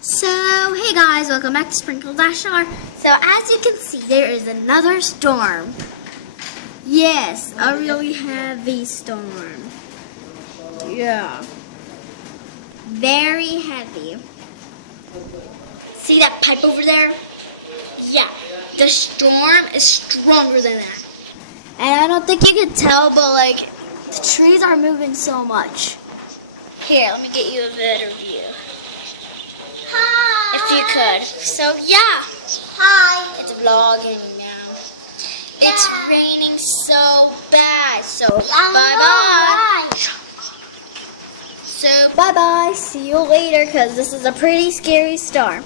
So, hey guys, welcome back to Sprinkle Dash R. So, as you can see, there is another storm. Yes, a really heavy storm. Yeah. Very heavy. See that pipe over there? Yeah, the storm is stronger than that. And I don't think you can tell, but like, the trees are moving so much. Here, let me get you a better view. Hi. If you could. So yeah. Hi. It's vlogging now. Yeah. It's raining so bad. So bye-bye. So bye-bye. See you later, because this is a pretty scary storm.